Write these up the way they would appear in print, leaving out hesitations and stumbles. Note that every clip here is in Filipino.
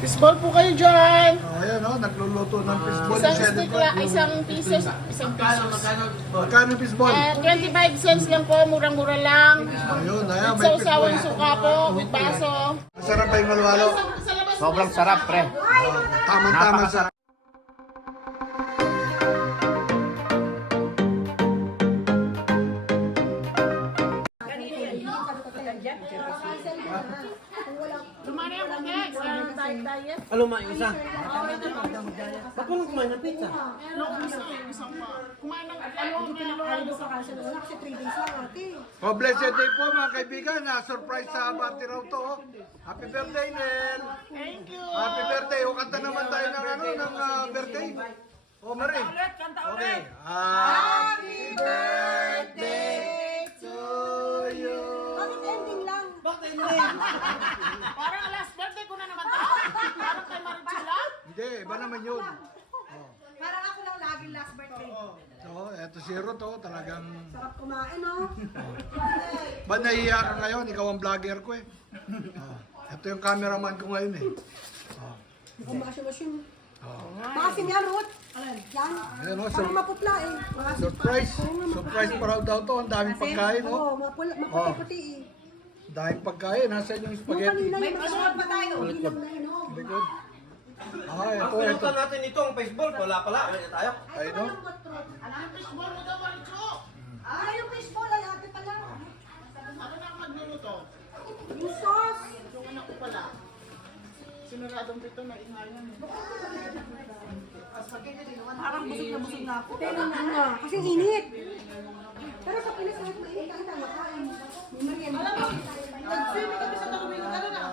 Fishball po kayo dyan. Ayan nagluluto ng fishball. Isang stick lang, isang piso. Magkano fishball? 25 cents lang po, murang-mura lang. Ayun, ayan, With sausawang suka po, with baso. Masarap ba yung malwalo? Sobrang sarap, pre. Tama-tama sa... Lumari ako next. Diet. Ano ma, isa? Ba't walang kumain ng pizza? Kumain ng ano sa kasi wala kasi 3 days lang ate. Oh, blessed day po mga kaibigan. Surprise sa bati raw to. Happy birthday, Nel. Thank you. Happy birthday. O, kanta naman tayo ng birthday. O, Marie. Okay. Happy birthday to you. Bakit ending lang? Parang last birthday ko na naman to. Parang kay Maricela. Hindi, iba naman yun. Parang ako lang laging last birthday. So, eto si Ruth, talagang... Sarap kumain, no? Ba nahiya ka ngayon? Ikaw ang vlogger ko eh. Ito yung cameraman ko ngayon eh. Mukhang masyong-masyong. Maasim yan, Ruth. Yan. Ayan Parang mapupla eh. Maasim. surprise. Surprise pa raw daw to. Ang daming pagkain, Oo, maputi-puti eh. Daming pagkain. Nasaan yung Yung spaghetti? kanina yung masarap pa tayo. Hinog na hinog. Likod. Ito. Pinutan natin itong baseball. Wala pala. Kaya tayo. Ay, no? Ay, yung fishball ay ate pala. Ako na ako magluluto. Yung sauce. Yung anak ko pala. Sinaradong pito na ingayan. Parang busog na ako. Pero nga, kasi init. Pero sa Pinas kahit mainit kahit ang makain. May merienda. Nag-swimming kami sa Tagumino. Gano'n na.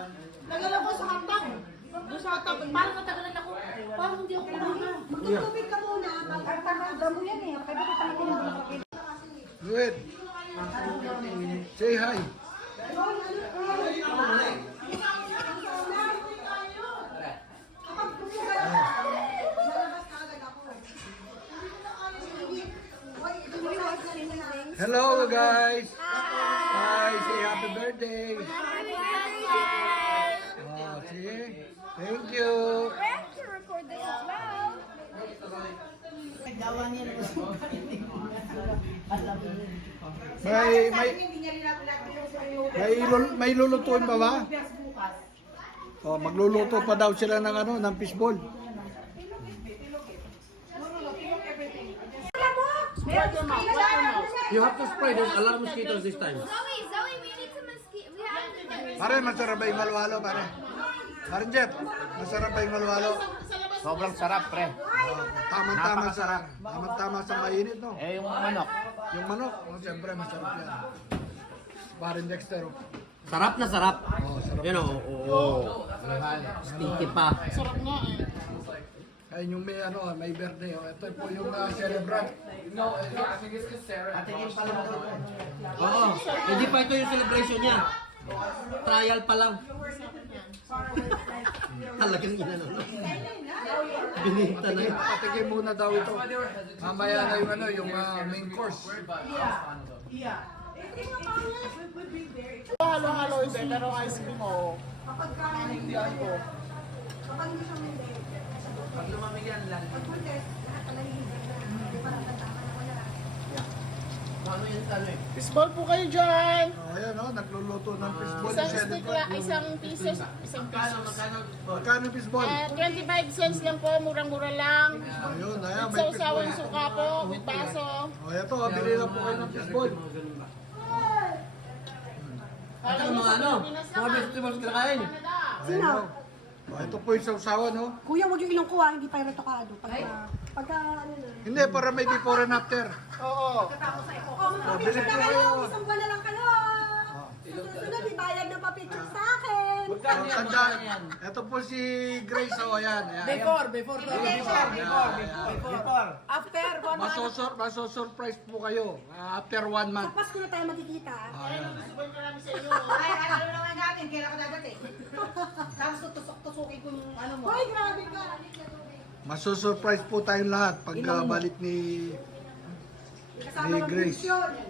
Nagalaw ko sa hapang. Doon sa hapang. Parang natagalan ako. Parang hindi ako kumana. Magtutubig ka muna. Pagkakagda mo yan eh. Kaya bakit tayo ng Good. Say hi. Hello guys. Hi, say happy birthday. See? Thank you. May lulutuin ba ba? Oh, magluluto pa daw sila ng fishball. You have to spray. There's a lot of mosquitoes this time. Zoe, we need some mosquito. We have Pare, masarap ba yung malwalo, pare? Pare Jeff, masarap ba yung malwalo? Sobrang sarap, pre. Tama-tama sa mainit, no? Eh, yung manok. Yung manok, siyempre masarap yan. Pare Dexter, Sarap na sarap. sarap. Yan o. Oo. Sticky pa. Sarap nga eh. Ayun yung may birthday. Ito po yung celebrant. Oo. Hindi pa ito yung celebration niya. Trial pa lang. Talagang inano. Binita na yun. Patikim muna daw ito. Mamaya na yung main course. Halo-halo hindi, pero ice cream mo. Kapag hindi ako. Kapag hindi siya hindi. Pag lumamig yan lang. Pag puntes, lahat pala hindi. Hindi pa natatama na wala. Fishball po kayo dyan. Ayan nagluluto ng fishball. Isang stick lang, isang piso. Magkano fishball? 25 cents lang po, murang-mura lang. Ayun, With may sausawang suka po, with baso. Ito, bili lang po kayo ng fishball. Ito mga mga vegetables kinakain. Sino? Ito po yung sausawan, no? Kuya, huwag yung ilong ko ha. Hindi pa yung retokado. Pagka ano na. Hindi, para may before and after. Oo. Magpapicture na kayo. Isang buwan na lang kayo. Susunod, ibayad na pa-picture sa akin. Tandaan. Ito po si Grace, ayan. Before. After, Masosurprise po kayo after 1 sa month. Pasko na tayo magkikita. Ay, Ano naman natin, kailan ka dadating? Tapos tutusok-tusukin ko yung ano mo. Hoy, grabe ka. Masosurprise po tayong lahat pag balik ni Kasama ng Grace. picture.